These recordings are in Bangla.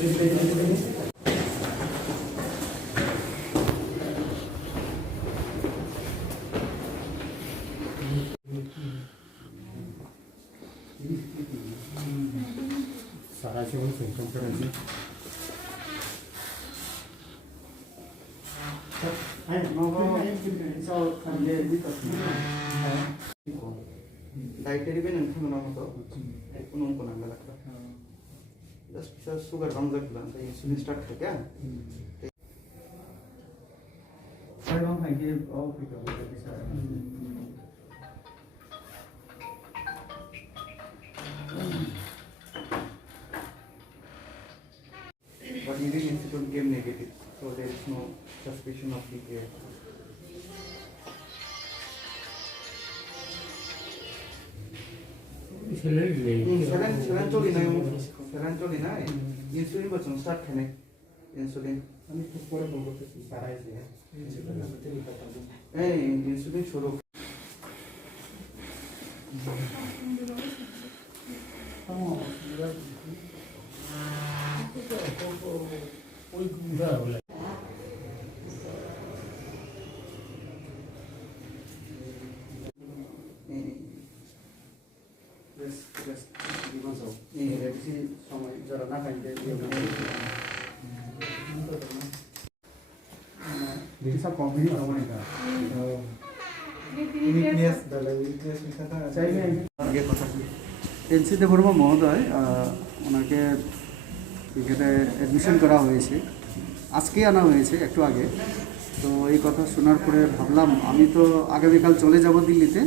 सारा जीवन संकम करायची डाइटरी भी नोंथां मोनामोथ' खुनु उनखौ नांगोन जास्ट फिसा सुगार बां जागोन ओमफ्राय इन्सुलिन स्टार्ट खालाया साइबां फाइके औ फैगौ बिसा But urine institute came negative, so there is no suspicion of PKI. Serantolina, insulin bacon start kene, insulin. Insulin shuru. Bisa kombin sama ini kan? Weakness dalam weakness misalnya. Saya आगे কথা কি? এনসি দেববর্মা মহোদয় ওনাকে এখানে অ্যাডমিশন করা হয়েছে আজকে আনা হয়েছে একটু আগে তো এই কথা শোনার পরে ভাবলাম আমি তো আগামীকাল চলে যাব দিল্লিতে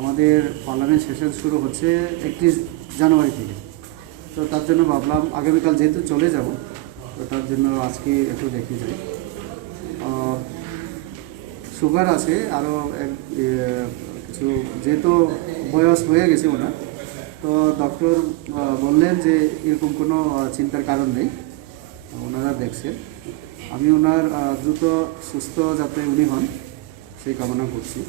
আমাদের পার্লামেন্ট সেশন শুরু হচ্ছে 31 জানুয়ারি থেকে তো তার জন্য ভাবলাম আগামীকাল যেহেতু চলে যাব তো তার জন্য আজকে একটু দেখে যাই সুগার আছে আরও কিছু যেহেতু বয়স হয়ে গেছে ওনার তো ডক্টর বললেন যে এরকম কোনো চিন্তার কারণ নেই ওনারা দেখছেন আমি ওনার দ্রুত সুস্থ যাতে উনি হন সেই কামনা করছি